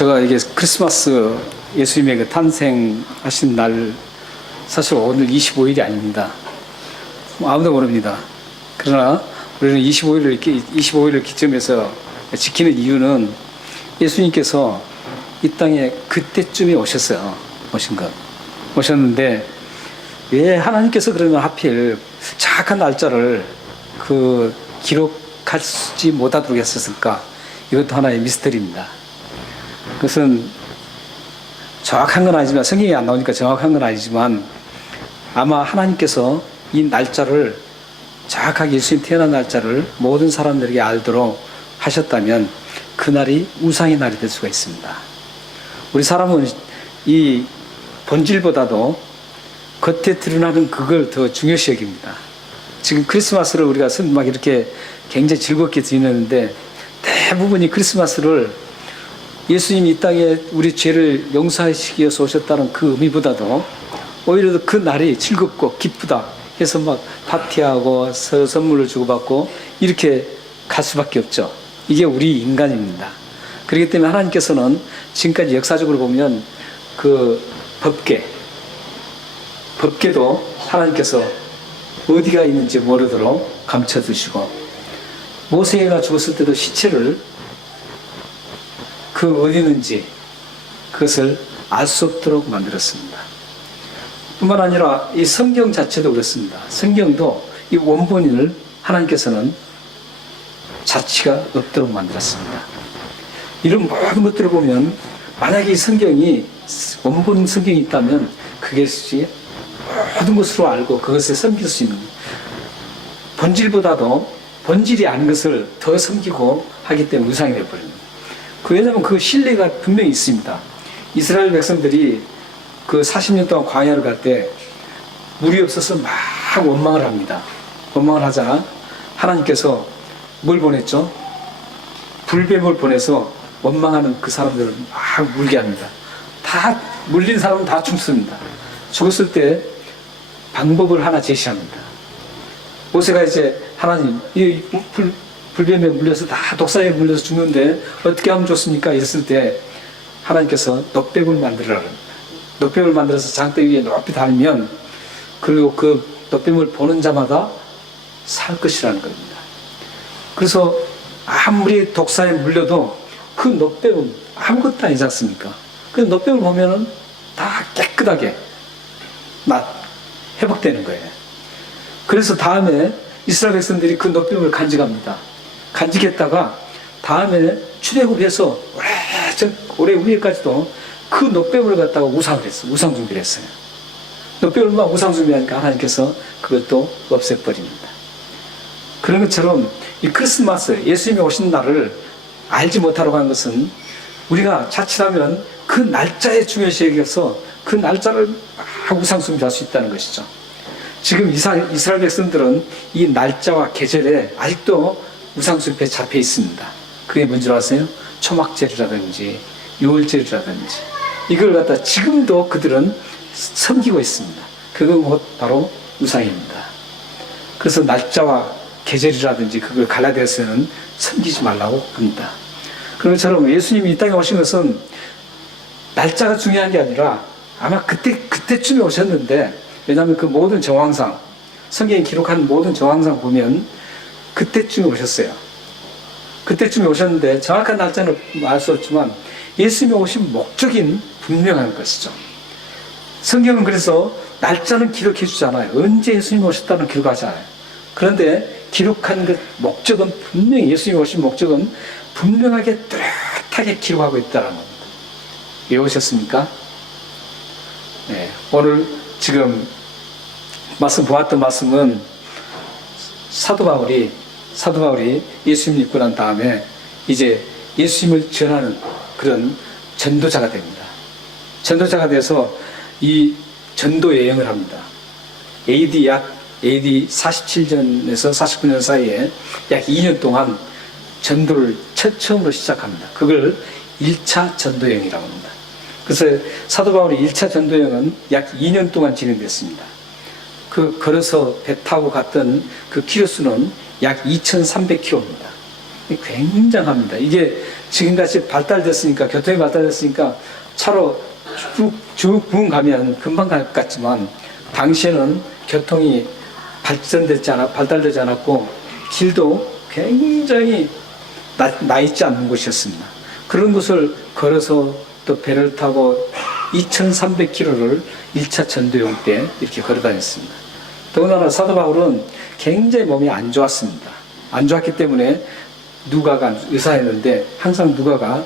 제가 이게 크리스마스 예수님의 그 탄생하신 날, 사실 오늘 25일이 아닙니다. 아무도 모릅니다. 그러나 우리는 25일을 기점해서 지키는 이유는 예수님께서 이 땅에 그때쯤에 오셨어요. 오셨는데 왜 하나님께서 그러면 하필 정확한 날짜를 기록하지 못하도록 했었을까? 이것도 하나의 미스터리입니다. 그것은 정확한 건 아니지만, 성경이 안 나오니까 정확한 건 아니지만, 아마 하나님께서 이 날짜를 정확하게, 예수님 태어난 날짜를 모든 사람들에게 알도록 하셨다면 그날이 우상의 날이 될 수가 있습니다. 우리 사람은 이 본질보다도 겉에 드러나는 그걸 더 중요시 여깁니다. 지금 크리스마스를 우리가 막 이렇게 굉장히 즐겁게 지내는데, 대부분이 크리스마스를 예수님이 이 땅에 우리 죄를 용서하시기 위해서 오셨다는 그 의미보다도 오히려 그 날이 즐겁고 기쁘다 해서 막 파티하고 선물을 주고받고 이렇게 갈 수밖에 없죠. 이게 우리 인간입니다. 그렇기 때문에 하나님께서는 지금까지 역사적으로 보면 그 법궤도 하나님께서 어디가 있는지 모르도록 감춰두시고, 모세가 죽었을 때도 시체를 어디 있는지 그것을 알 수 없도록 만들었습니다. 뿐만 아니라 이 성경 자체도 그렇습니다. 성경도 이 원본을 하나님께서는 자취가 없도록 만들었습니다. 이런 모든 것들을 보면, 만약에 이 성경이 원본 성경이 있다면 그것이 모든 것으로 알고 그것에 섬길 수 있는, 본질보다도 본질이 아닌 것을 더 섬기고 하기 때문에 우상이 되어버립니다. 왜냐하면 그 신뢰가 분명히 있습니다. 이스라엘 백성들이 그 40년 동안 광야를 갈 때 물이 없어서 막 원망을 합니다. 원망을 하자 하나님께서 뭘 보냈죠? 불뱀을 보내서 원망하는 그 사람들을 막 물게 합니다. 다 물린 사람은 다 죽습니다. 죽었을 때 방법을 하나 제시합니다. 모세가 이제 하나님, 이 불뱀에 물려서 다 독사에 물려서 죽는데 어떻게 하면 좋습니까? 이랬을 때 하나님께서 놋뱀을 만들으라 합니다. 놋뱀을 만들어서 장대 위에 높이 달면, 그리고 그 놋뱀을 보는 자마다 살 것이라는 겁니다. 그래서 아무리 독사에 물려도 그 놋뱀은 아무것도 아니지 않습니까? 그 놋뱀을 보면은 다 깨끗하게 회복되는 거예요. 그래서 다음에 이스라엘 백성들이 그 놋뱀을 간직합니다. 간직했다가 다음에 출애굽해서 오래 후에까지도 그 놋뱀을 갖다가 우상 숭배를 했어요. 놋뱀을 막 우상 숭배하니까 하나님께서 그것도 없애버립니다. 그런 것처럼 이 크리스마스, 예수님이 오신 날을 알지 못하려고 하는 것은, 우리가 자칫하면 그 날짜에 중요시 여겨서 그 날짜를 막 우상 숭배할 수 있다는 것이죠. 지금 이스라엘 백성들은 이 날짜와 계절에 아직도 우상숭배에 잡혀 있습니다. 그게 뭔지 아세요? 초막절이라든지 유월절이라든지 이걸 갖다 지금도 그들은 섬기고 있습니다. 그건 곧 바로 우상입니다. 그래서 날짜와 계절이라든지 그걸 갈라디아서는 섬기지 말라고 합니다. 그런 것처럼 예수님이 이 땅에 오신 것은 날짜가 중요한 게 아니라 아마 그때쯤에 오셨는데, 왜냐하면 그 모든 정황상, 성경이 기록한 모든 정황상 보면 그때쯤에 오셨어요. 그때쯤에 오셨는데 정확한 날짜는 알 수 없지만 예수님이 오신 목적인 분명한 것이죠. 성경은 그래서 날짜는 기록해 주잖아요. 언제 예수님이 오셨다는 기록하지 않아요. 그런데 기록한 그 목적은 분명히, 예수님이 오신 목적은 분명하게 뚜렷하게 기록하고 있다는 겁니다. 왜 오셨습니까? 네, 오늘 지금 보았던 말씀은 사도 바울이 예수님을 입고 난 다음에 이제 예수님을 전하는 그런 전도자가 됩니다. 전도자가 돼서 이 전도 여행을 합니다. AD 47년에서 49년 사이에 약 2년 동안 전도를 처음으로 시작합니다. 그걸 1차 전도여행이라고 합니다. 그래서 사도 바울의 1차 전도여행은 약 2년 동안 진행됐습니다. 걸어서 배 타고 갔던 그 키로수는 약 2,300km입니다. 굉장합니다. 이게 지금같이 발달됐으니까, 교통이 발달됐으니까 차로 쭉 가면 금방 갈 것 같지만, 당시에는 교통이 발달되지 않았고, 길도 굉장히 나 있지 않는 곳이었습니다. 그런 곳을 걸어서 또 배를 타고 2300km를 1차 전도여행 때 이렇게 걸어 다녔습니다. 더군다나 사도 바울은 굉장히 몸이 안 좋았습니다. 안 좋았기 때문에 누가가 의사였는데 항상 누가가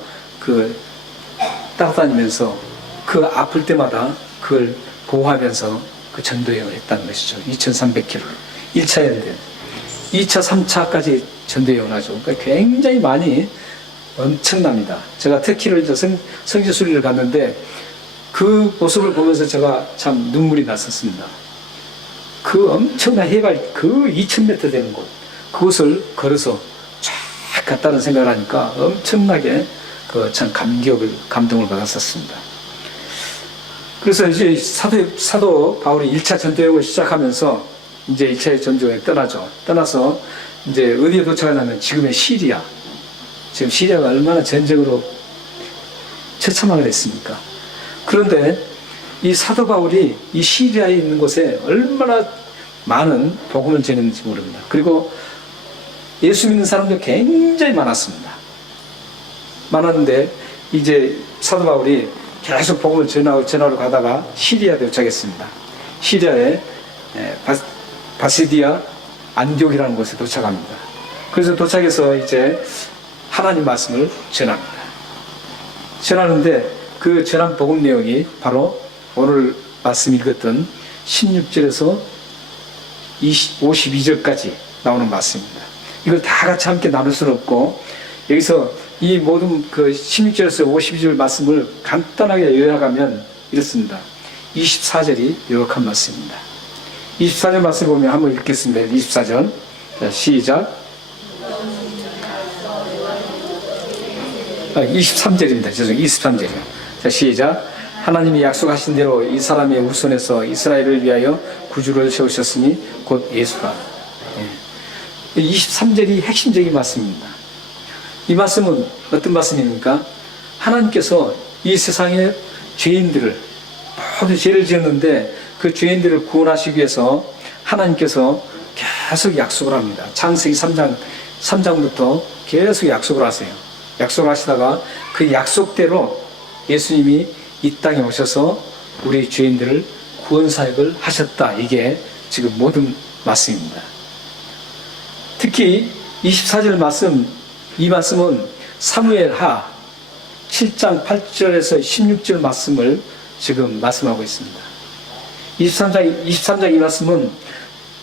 따라다니면서 그 아플 때마다 그걸 보호하면서 그 전도여행을 했다는 것이죠. 2300km를 1차 연대 2차 3차까지 전도여행을 하죠. 그러니까 굉장히 많이 엄청납니다. 제가 터키를 성지순례를 갔는데 그 모습을 보면서 제가 참 눈물이 났었습니다. 그 엄청난 해발 2000m 되는 곳, 그곳을 걸어서 쫙 갔다는 생각을 하니까 엄청나게 참 감동을 받았었습니다. 그래서 이제 사도 바울이 1차 전도여행을 시작하면서 이제 2차 전도여행 떠나죠. 떠나서 이제 어디에 도착하냐면 지금의 시리아. 지금 시리아가 얼마나 전쟁으로 처참하게 됐습니까? 그런데 이 사도 바울이 이 시리아에 있는 곳에 얼마나 많은 복음을 전했는지 모릅니다. 그리고 예수 믿는 사람도 굉장히 많았습니다. 많았는데 이제 사도 바울이 계속 복음을 전하러 가다가 시리아에 도착했습니다. 시리아의 바시디아 안디옥이라는 곳에 도착합니다. 그래서 도착해서 이제 하나님 말씀을 전합니다. 전하는데 그 전한 복음 내용이 바로 오늘 말씀 읽었던 16절에서 52절까지 나오는 말씀입니다. 이걸 다 같이 함께 나눌 수는 없고 여기서 이 모든 16절에서 52절 말씀을 간단하게 요약하면 이렇습니다. 24절이 요약한 말씀입니다. 24절 말씀 보면 한번 읽겠습니다. 24절. 자, 시작. 23절입니다. 죄송해요. 23절이요. 자, 시작. 하나님이 약속하신 대로 이 사람의 후손에서 이스라엘을 위하여 구주를 세우셨으니 곧 예수라. 23절이 핵심적인 말씀입니다. 이 말씀은 어떤 말씀입니까? 하나님께서 이 세상의 죄인들을 모두 죄를 지었는데 그 죄인들을 구원하시기 위해서 하나님께서 계속 약속을 합니다. 창세기 3장부터 계속 약속을 하세요. 약속을 하시다가 그 약속대로 예수님이 이 땅에 오셔서 우리 죄인들을 구원 사역을 하셨다. 이게 지금 모든 말씀입니다. 특히 24절 말씀, 이 말씀은 사무엘하 7장 8절에서 16절 말씀을 지금 말씀하고 있습니다. 23장 이 말씀은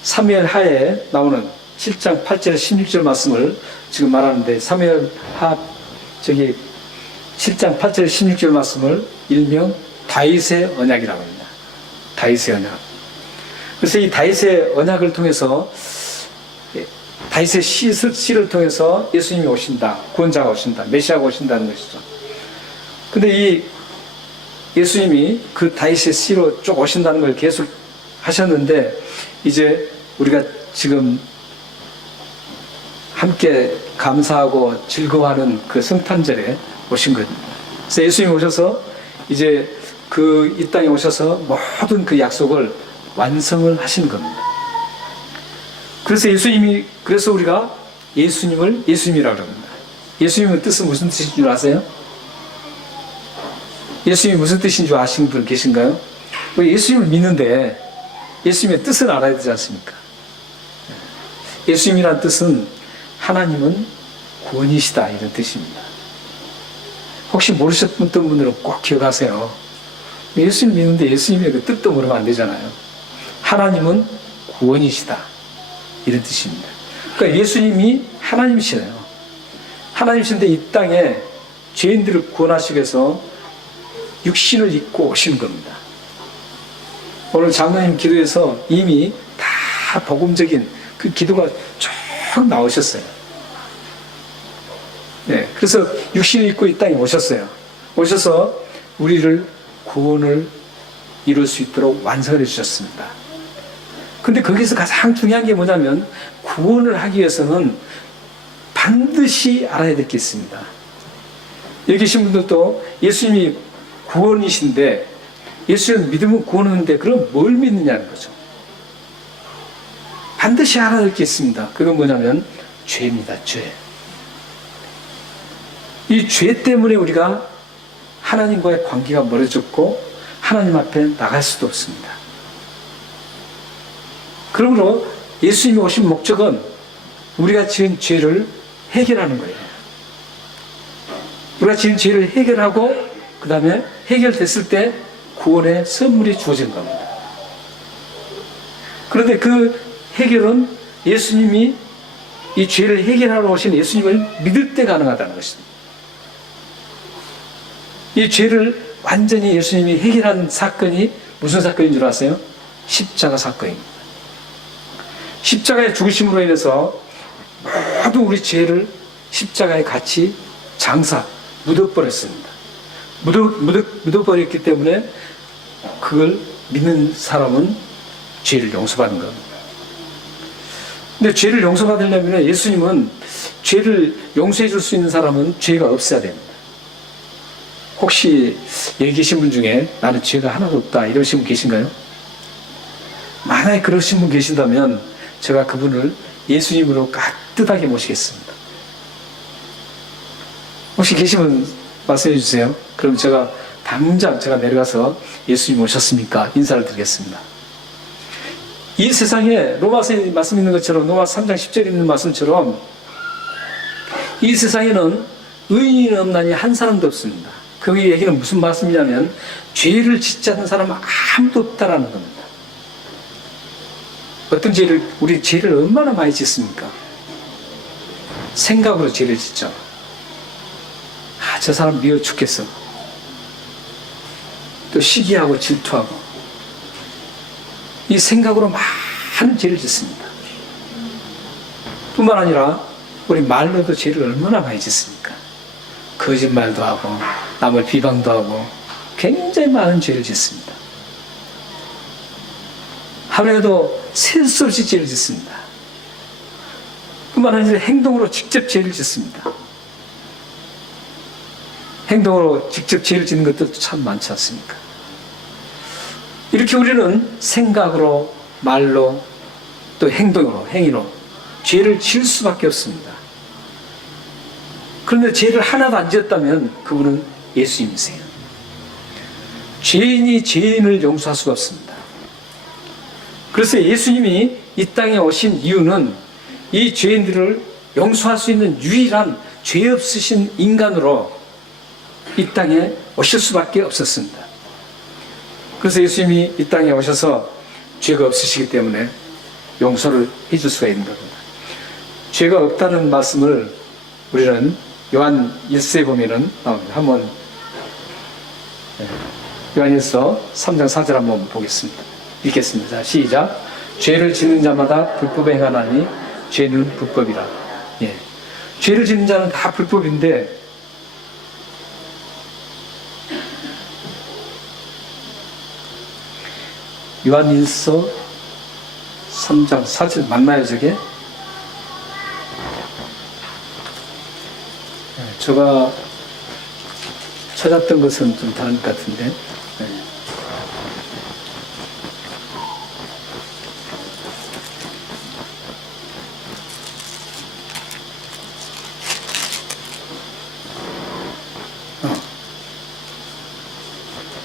사무엘하에 나오는 7장 8절에서 16절 말씀을 지금 말하는데 사무엘하 7장 8절 16절 말씀을 일명 다윗의 언약이라고 합니다. 다윗의 언약. 그래서 이 다윗의 언약을 통해서 다윗의 시를 통해서 예수님이 오신다. 구원자가 오신다. 메시아가 오신다는 것이죠. 근데 이 예수님이 그 다윗의 시로 쭉 오신다는 걸 계속 하셨는데 이제 우리가 지금 함께 감사하고 즐거워하는 그 성탄절에 오신 겁니다. 그래서 예수님이 오셔서 이제 이 땅에 오셔서 모든 그 약속을 완성을 하신 겁니다. 그래서 우리가 예수님을 예수님이라고 합니다. 예수님의 뜻은 무슨 뜻인 줄 아세요? 예수님이 무슨 뜻인 줄 아시는 분 계신가요? 예수님을 믿는데 예수님의 뜻을 알아야 되지 않습니까? 예수님이란 뜻은 하나님은 구원이시다 이런 뜻입니다. 혹시 모르셨던 분들은 꼭 기억하세요. 예수님 믿는데 예수님의 그 뜻도 모르면 안 되잖아요. 하나님은 구원이시다 이런 뜻입니다. 그러니까 예수님이 하나님이시네요. 하나님이신데 이 땅에 죄인들을 구원하시기 위해서 육신을 입고 오신 겁니다. 오늘 장로님 기도에서 이미 다 복음적인 그 기도가 쭉 나오셨어요. 네, 그래서 육신을 입고 이 땅에 오셨어요. 오셔서 우리를 구원을 이룰 수 있도록 완성을 해주셨습니다. 근데 거기서 가장 중요한 게 뭐냐면 구원을 하기 위해서는 반드시 알아야 될 게 있습니다. 여기 계신 분들도 예수님이 구원이신데, 예수님 믿으면 구원하는데 그럼 뭘 믿느냐는 거죠. 반드시 알아야 될 게 있습니다. 그건 뭐냐면 죄입니다. 죄. 이 죄 때문에 우리가 하나님과의 관계가 멀어졌고 하나님 앞에 나갈 수도 없습니다. 그러므로 예수님이 오신 목적은 우리가 지은 죄를 해결하는 거예요. 우리가 지은 죄를 해결하고 그 다음에 해결됐을 때 구원의 선물이 주어진 겁니다. 그런데 그 해결은 예수님이 이 죄를 해결하러 오신 예수님을 믿을 때 가능하다는 것입니다. 이 죄를 완전히 예수님이 해결한 사건이 무슨 사건인 줄 아세요? 십자가 사건입니다. 십자가의 죽으심으로 인해서 모든 우리 죄를 십자가에 같이 묻어버렸습니다. 묻어버렸기 때문에 그걸 믿는 사람은 죄를 용서받는 겁니다. 근데 죄를 용서받으려면 예수님은 죄를 용서해 줄 수 있는 사람은 죄가 없어야 됩니다. 혹시 여기 계신 분 중에 나는 죄가 하나도 없다 이러신 분 계신가요? 만약에 그러신 분 계신다면 제가 그분을 예수님으로 깍듯하게 모시겠습니다. 혹시 계시면 말씀해 주세요. 그럼 제가 당장 내려가서 예수님 오셨습니까? 인사를 드리겠습니다. 이 세상에 로마서에 말씀 있는 것처럼 로마 3장 10절에 있는 말씀처럼 이 세상에는 의인이 없나니 한 사람도 없습니다. 그 얘기는 무슨 말씀이냐면 죄를 짓지 않는 사람은 아무도 없다라는 겁니다. 어떤 죄를, 우리 죄를 얼마나 많이 짓습니까? 생각으로 죄를 짓죠. 저 사람 미워 죽겠어. 또 시기하고 질투하고 이 생각으로 많은 죄를 짓습니다. 뿐만 아니라 우리 말로도 죄를 얼마나 많이 짓습니까? 거짓말도 하고 남을 비방도 하고 굉장히 많은 죄를 짓습니다. 하루에도 셀 수 없이 죄를 짓습니다. 뿐만 아니라 행동으로 직접 죄를 짓습니다. 행동으로 직접 죄를 짓는 것도 참 많지 않습니까? 이렇게 우리는 생각으로, 말로, 또 행동으로, 행위로 죄를 지을 수밖에 없습니다. 그런데 죄를 하나도 안 지었다면 그분은 예수님이세요. 죄인이 죄인을 용서할 수가 없습니다. 그래서 예수님이 이 땅에 오신 이유는 이 죄인들을 용서할 수 있는 유일한 죄 없으신 인간으로 이 땅에 오실 수밖에 없었습니다. 그래서 예수님이 이 땅에 오셔서 죄가 없으시기 때문에 용서를 해줄 수가 있는 겁니다. 죄가 없다는 말씀을 우리는 요한 1서에 보면은 나옵니다. 한번 요한 1서 3장 4절 한번 보겠습니다. 읽겠습니다. 시작. 죄를 짓는 자마다 불법에 행하나니 죄는 불법이라. 예. 죄를 짓는 자는 다 불법인데 요한 1서 3장 4절 맞나요 저게? 제가 찾았던 것은 좀 다른 것 같은데. 네.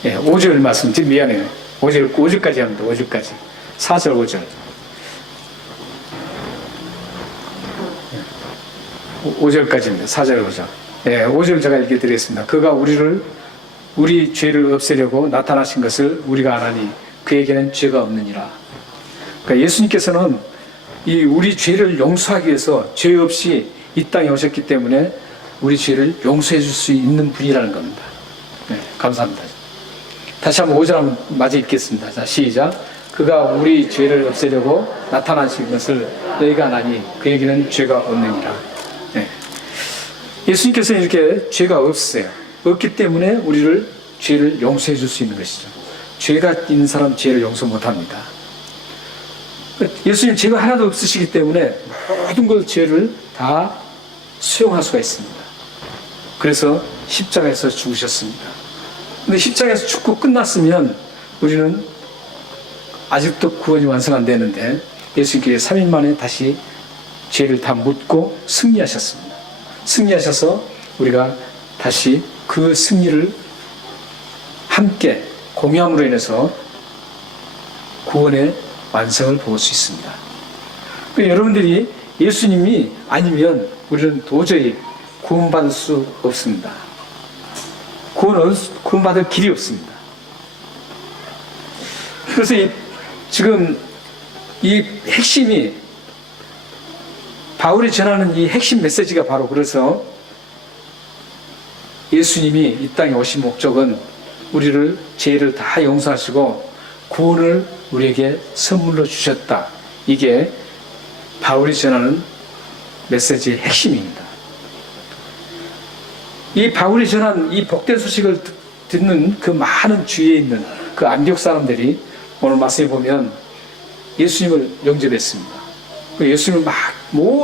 예, 5절 말씀, 지금 미안해요. 5절까지 합니다. 5절까지. 4절, 5절. 5절까지입니다. 4절, 5절. 예, 5절 제가 읽어드리겠습니다. 그가 우리 죄를 없애려고 나타나신 것을 우리가 아나니 그에게는 죄가 없느니라. 그러니까 예수님께서는 우리 죄를 용서하기 위해서 죄 없이 이 땅에 오셨기 때문에 우리 죄를 용서해 줄 수 있는 분이라는 겁니다. 네, 감사합니다. 다시 한번 5절 한번 마저 읽겠습니다. 자, 시작. 그가 우리 죄를 없애려고 나타나신 것을 너희가 아나니 그에게는 죄가 없느니라. 네. 예수님께서는 이렇게 죄가 없어요. 없기 때문에 우리를 죄를 용서해 줄 수 있는 것이죠. 죄가 있는 사람 죄를 용서 못합니다. 예수님 죄가 하나도 없으시기 때문에 모든 걸 죄를 다 수용할 수가 있습니다. 그래서 십자가에서 죽으셨습니다. 근데 십자가에서 죽고 끝났으면 우리는 아직도 구원이 완성 안 되는데 예수님께서 3일 만에 다시 죄를 다 묻고 승리하셨습니다. 승리하셔서 우리가 다시 그 승리를 함께 공유함으로 인해서 구원의 완성을 볼 수 있습니다. 여러분들이 예수님이 아니면 우리는 도저히 구원받을 수 없습니다. 구원받을 길이 없습니다. 그래서 지금 이 핵심이 바울이 전하는 이 핵심 메시지가 바로 그래서 예수님이 이 땅에 오신 목적은 우리를 죄를 다 용서하시고 구원을 우리에게 선물로 주셨다. 이게 바울이 전하는 메시지의 핵심입니다. 이 바울이 전한 이 복된 소식을 듣는 그 많은 주위에 있는 그 안디옥 사람들이 오늘 말씀에 보면 예수님을 영접했습니다. 예수님을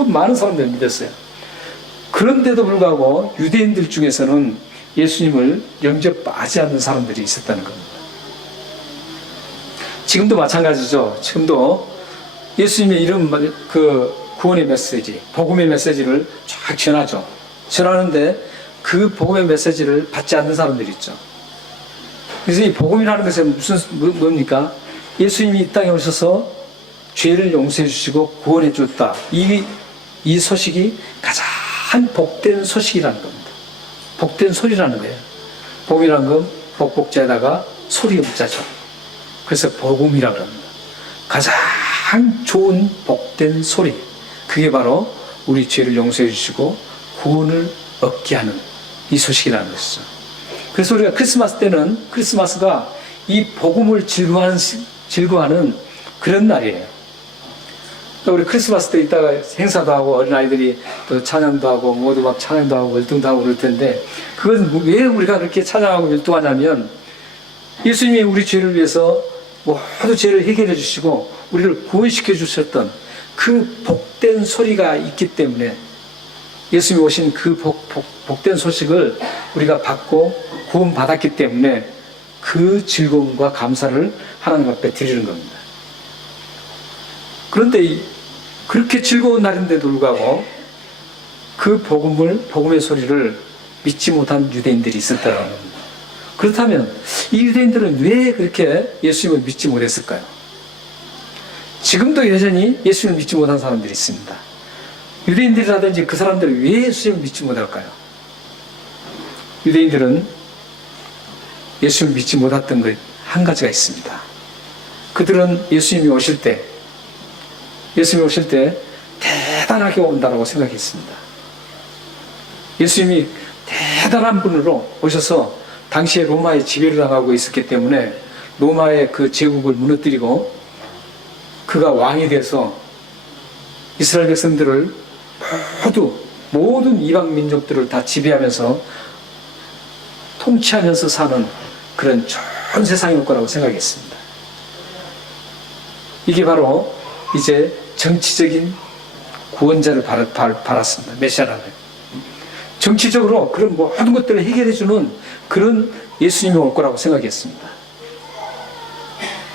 많은 사람들이 믿었어요. 그런데도 불구하고 유대인들 중에서는 예수님을 영접하지 않는 사람들이 있었다는 겁니다. 지금도 마찬가지죠. 지금도 예수님의 이름 그 구원의 메시지, 복음의 메시지를 쫙 전하죠. 전하는데 그 복음의 메시지를 받지 않는 사람들이 있죠. 그래서 이 복음이라는 것은 뭡니까? 예수님이 이 땅에 오셔서 죄를 용서해 주시고 구원해 줬다. 이 소식이 가장 복된 소식이라는 겁니다. 복된 소리라는 거예요. 복이라는 건 복복자에다가 소리 음자죠. 그래서 복음이라고 합니다. 가장 좋은 복된 소리. 그게 바로 우리 죄를 용서해 주시고 구원을 얻게 하는 이 소식이라는 것이죠. 그래서 우리가 크리스마스 때는 크리스마스가 이 복음을 즐거워하는 그런 날이에요. 우리 크리스마스 때 이따가 행사도 하고 어린아이들이 또 찬양도 하고 모두 막 찬양도 하고 월등도 하고 그럴 텐데 그건 왜 우리가 그렇게 찬양하고 열등하냐면 예수님이 우리 죄를 위해서 모두 죄를 해결해 주시고 우리를 구원시켜 주셨던 그 복된 소리가 있기 때문에 예수님이 오신 그 복된 소식을 우리가 받고 구원받았기 때문에 그 즐거움과 감사를 하나님 앞에 드리는 겁니다. 그런데 그렇게 즐거운 날인데도 불구하고 그 복음의 소리를 믿지 못한 유대인들이 있었다는 겁니다. 그렇다면 이 유대인들은 왜 그렇게 예수님을 믿지 못했을까요? 지금도 여전히 예수님을 믿지 못한 사람들이 있습니다. 유대인들이라든지 그 사람들은 왜 예수님을 믿지 못할까요? 유대인들은 예수님을 믿지 못했던 것 한 가지가 있습니다. 그들은 예수님이 오실 때 대단하게 온다고 생각했습니다. 예수님이 대단한 분으로 오셔서 당시에 로마의 지배를 당하고 있었기 때문에 로마의 그 제국을 무너뜨리고 그가 왕이 돼서 이스라엘 백성들을 모든 이방 민족들을 다 지배하면서 통치하면서 사는 그런 좋은 세상이 올 거라고 생각했습니다. 이게 바로 이제 정치적인 구원자를 바랐습니다. 메시아라는. 정치적으로 그런 모든 것들을 해결해주는 그런 예수님이 올 거라고 생각했습니다.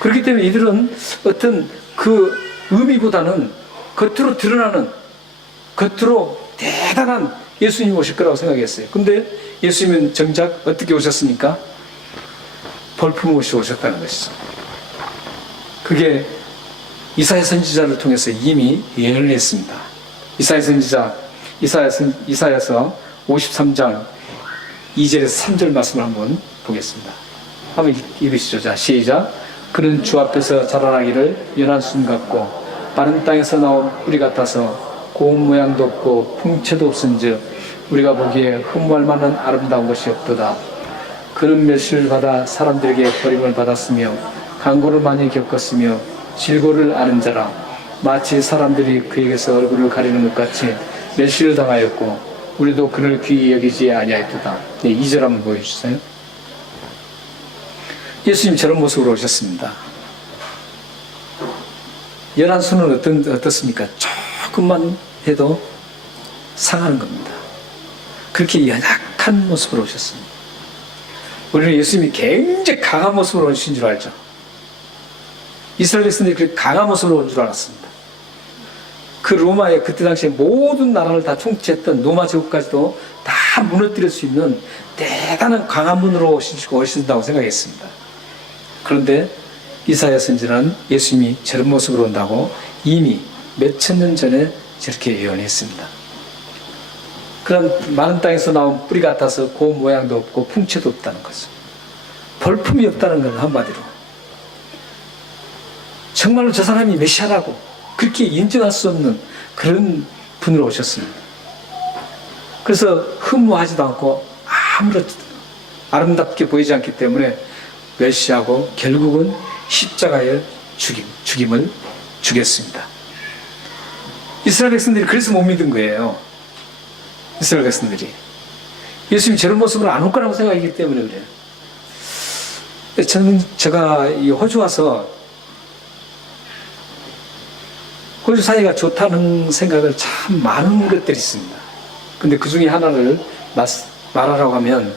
그렇기 때문에 이들은 어떤 그 의미보다는 겉으로 대단한 예수님이 오실 거라고 생각했어요. 근데 예수님은 정작 어떻게 오셨습니까? 벌품 없이 오셨다는 것이죠. 그게 이사야 선지자를 통해서 이미 예언을 했습니다. 이사야 선지자, 이사야서 53장 2절에서 3절 말씀을 한번 보겠습니다. 한번 읽으시죠. 자, 시작. 그는 주 앞에서 자라나기를 연한 순 같고 마른 땅에서 나온 뿌리 같아서 고운 모양도 없고 풍채도 없은즉 우리가 보기에 흠모할 만한 아름다운 것이 없도다. 그는 멸시를 받아 사람들에게 버림을 받았으며 강고를 많이 겪었으며 질고를 아는 자라. 마치 사람들이 그에게서 얼굴을 가리는 것 같이 멸시를 당하였고 우리도 그를 귀히 여기지 아니하였도다. 네, 2절 한번 보여주세요. 예수님 저런 모습으로 오셨습니다. 연한 순은 어떻습니까? 조금만 해도 상하는 겁니다. 그렇게 연약한 모습으로 오셨습니다. 우리는 예수님이 굉장히 강한 모습으로 오신 줄 알죠. 이스라엘 백성들이 그렇게 강한 모습으로 온 줄 알았습니다. 그 로마의 그때 당시에 모든 나라를 다 통치했던 로마 제국까지도 다 무너뜨릴 수 있는 대단한 강한 분으로 오신다고 생각했습니다. 그런데 이사야 선지자는 예수님이 저런 모습으로 온다고 이미 몇천 년 전에 저렇게 예언했습니다. 그런 마른 땅에서 나온 뿌리 같아서 고운 모양도 없고 풍채도 없다는 거죠. 볼품이 없다는 건 한마디로. 정말로 저 사람이 메시아라고 그렇게 인정할 수 없는 그런 분으로 오셨습니다. 그래서 흠모하지도 않고 아무렇 아름답게 보이지 않기 때문에 멸시하고 결국은 십자가에 죽임을 주겠습니다. 이스라엘 백성들이 그래서 못 믿은 거예요. 이스라엘 백성들이 예수님이 저런 모습으로 안 올 거라고 생각하기 때문에 그래요. 제가 이 호주 와서 호주 사이가 좋다는 생각을 참 많은 것들이 있습니다. 근데 그 중에 하나를 말하라고 하면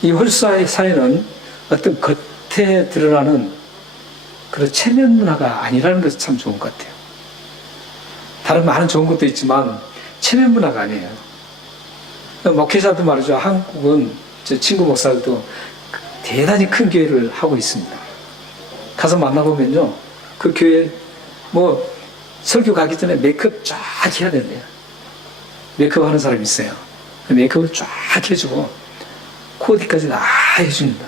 이 호주 사회는 어떤 겉에 드러나는 그런 체면 문화가 아니라는 것이 참 좋은 것 같아요. 다른 많은 좋은 것도 있지만 체면 문화가 아니에요. 목회자도 말이죠. 한국은 제 친구 목사들도 대단히 큰 교회를 하고 있습니다. 가서 만나보면요. 그 교회 뭐 설교 가기 전에 메이크업 쫙 해야 된대요. 메이크업 하는 사람이 있어요. 메이크업을 쫙 해주고 코디까지 다 해줍니다.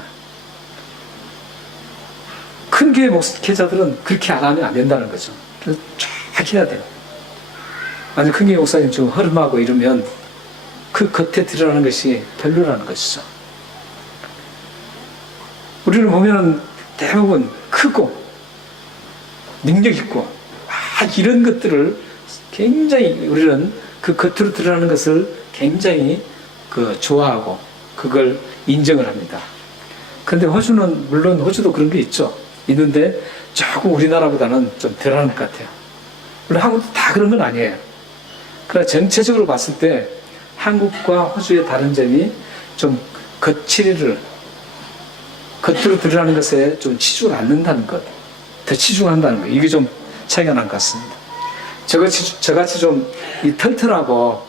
큰 교회 목회자들은 그렇게 안 하면 안 된다는 거죠. 그래서 쫙 해야 돼요. 만약 큰 교회 목사님 좀 허름하고 이러면 그 겉에 드러나는 것이 별로라는 것이죠. 우리를 보면은 대부분 크고 능력 있고 이런 것들을 굉장히 우리는 그 겉으로 드러나는 것을 굉장히 좋아하고 그걸 인정을 합니다. 그런데 호주는 물론 호주도 그런 게 있는데 조금 우리나라보다는 좀 덜하는 것 같아요. 물론 한국도 다 그런 건 아니에요. 그러나 전체적으로 봤을 때 한국과 호주의 다른 점이 좀 겉으로 드러나는 것에 좀 치중을 않는다는 것, 더 치중한다는 것, 이게 좀 차이가 난 것 같습니다. 저같이 좀 이 털털하고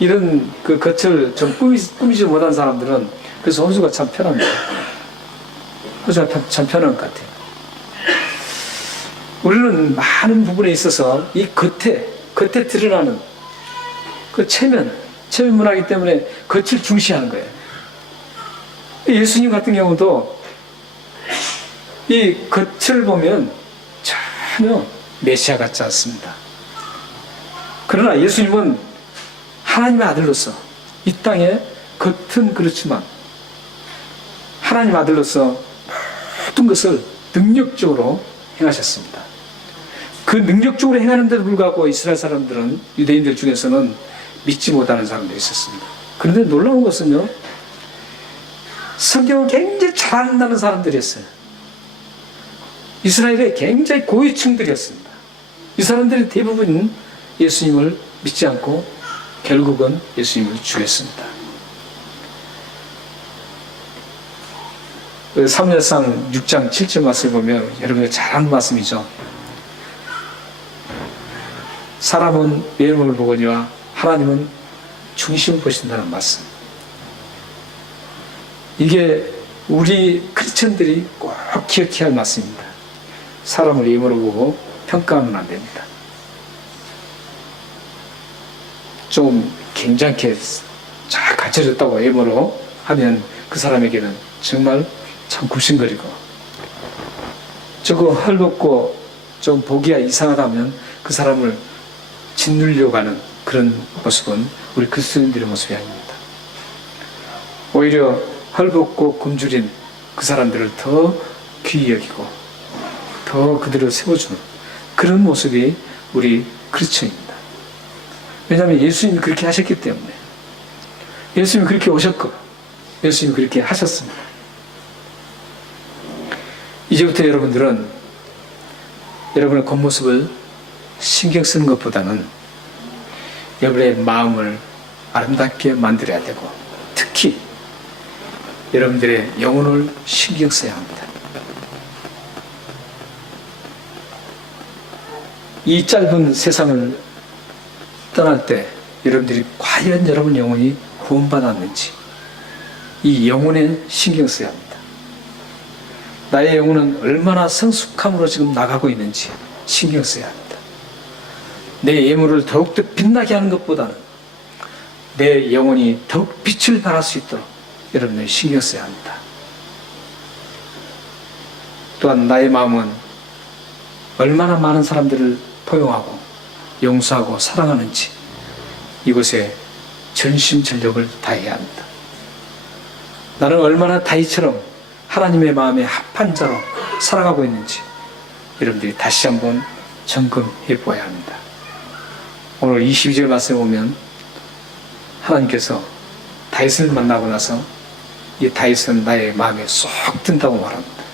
이런 그 겉을 좀 꾸미지 못한 사람들은 그래서 호주가 참 편합니다. 호주가 참 편한 것 같아요. 우리는 많은 부분에 있어서 이 겉에 드러나는 그 체면 문화이기 때문에 겉을 중시하는 거예요. 예수님 같은 경우도 이 겉을 보면 전혀 메시아 같지 않습니다. 그러나 예수님은 하나님의 아들로서 이 땅에 겉은 그렇지만 하나님 아들로서 모든 것을 능력적으로 행하셨습니다. 그 능력적으로 행하는데도 불구하고 이스라엘 사람들은 유대인들 중에서는 믿지 못하는 사람들이 있었습니다. 그런데 놀라운 것은요, 성경을 굉장히 잘 안다는 사람들이었어요. 이스라엘의 굉장히 고위층들이었습니다. 이 사람들이 대부분 예수님을 믿지 않고 결국은 예수님을 죽였습니다. 사무엘상 6장 7절 말씀을 보면 여러분이 잘 아는 말씀이죠. 사람은 외모를 보거니와 하나님은 중심을 보신다는 말씀. 이게 우리 크리스천들이 꼭 기억해야 할 말씀입니다. 사람을 외모로 보고 평가하면 안 됩니다. 좀 굉장히 잘 갖춰졌다고 외모로 하면 그 사람에게는 정말 참 굽신거리고, 저거 헐벗고 좀 보기가 이상하다면 그 사람을 짓누르려고 하는 그런 모습은 우리 그리스도인들의 모습이 아닙니다. 오히려 헐벗고 굶주린 그 사람들을 더 귀히 여기고 더 그들을 세워주는 그런 모습이 우리 크리스천입니다. 왜냐하면 예수님이 그렇게 하셨기 때문에, 예수님이 그렇게 오셨고 예수님이 그렇게 하셨습니다. 이제부터 여러분들은 여러분의 겉모습을 신경 쓰는 것보다는 여러분의 마음을 아름답게 만들어야 되고, 특히 여러분들의 영혼을 신경 써야 합니다. 이 짧은 세상을 떠날 때 여러분들이 과연 여러분 영혼이 구원받았는지 이 영혼에 신경 써야 합니다. 나의 영혼은 얼마나 성숙함으로 지금 나가고 있는지 신경 써야 합니다. 내 예물을 더욱더 빛나게 하는 것보다는 내 영혼이 더욱 빛을 발할 수 있도록 여러분들이 신경 써야 합니다. 또한 나의 마음은 얼마나 많은 사람들을 포용하고 용서하고 사랑하는지 이곳에 전심전력을 다해야 합니다. 나는 얼마나 다윗처럼 하나님의 마음에 합한 자로 살아가고 있는지 여러분들이 다시 한번 점검해 보아야 합니다. 오늘 22절 말씀에 보면 하나님께서 다윗을 만나고 나서 이 다윗은 나의 마음에 쏙 든다고 말합니다.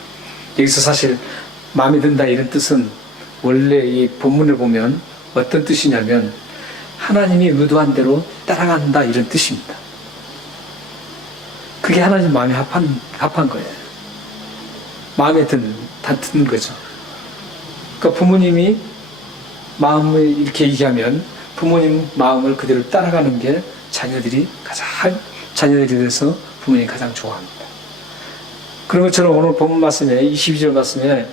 여기서 사실 마음에 든다 이런 뜻은 원래 이 본문을 보면 어떤 뜻이냐면 하나님이 의도한 대로 따라간다 이런 뜻입니다. 그게 하나님 마음에 합한 거예요. 마음에 드는 거죠. 그러니까 부모님이 마음을 이렇게 얘기하면 부모님 마음을 그대로 따라가는 게 자녀들이 대해서 부모님이 가장 좋아합니다. 그런 것처럼 오늘 본문 말씀에 22절 말씀에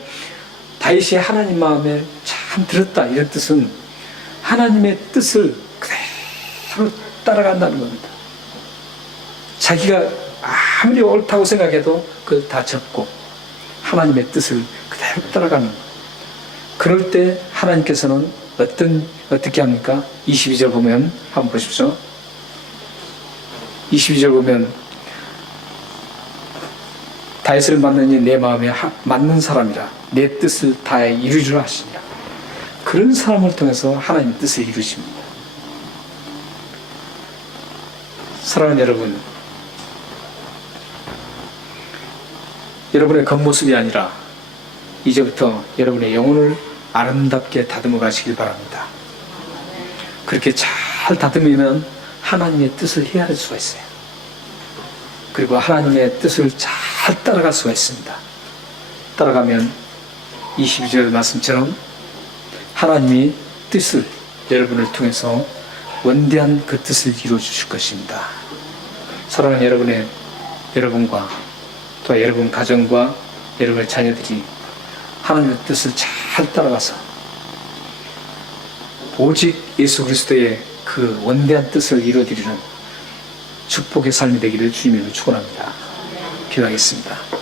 다윗이 하나님 마음에 참 들었다 이런 뜻은 하나님의 뜻을 그대로 따라간다는 겁니다. 자기가 아무리 옳다고 생각해도 그걸 다 접고 하나님의 뜻을 그대로 따라가는 거예요. 그럴 때 하나님께서는 어떻게 합니까? 22절 보면 한번 보십시오. 22절 보면 다윗을 만나니 내 마음에 맞는 사람이라 내 뜻을 다 이루리라 하시니라. 그런 사람을 통해서 하나님의 뜻을 이루십니다. 사랑하는 여러분, 여러분의 겉모습이 아니라 이제부터 여러분의 영혼을 아름답게 다듬어 가시길 바랍니다. 그렇게 잘 다듬으면 하나님의 뜻을 헤아릴 수가 있어요. 그리고 하나님의 뜻을 잘 따라갈 수가 있습니다. 따라가면 22절 말씀처럼 하나님이 뜻을 여러분을 통해서 원대한 그 뜻을 이루어 주실 것입니다. 사랑하는 여러분과 또 여러분 가정과 여러분의 자녀들이 하나님의 뜻을 잘 따라가서 오직 예수 그리스도의 그 원대한 뜻을 이루어드리는 축복의 삶이 되기를 주님으로 축원합니다. 기도하겠습니다.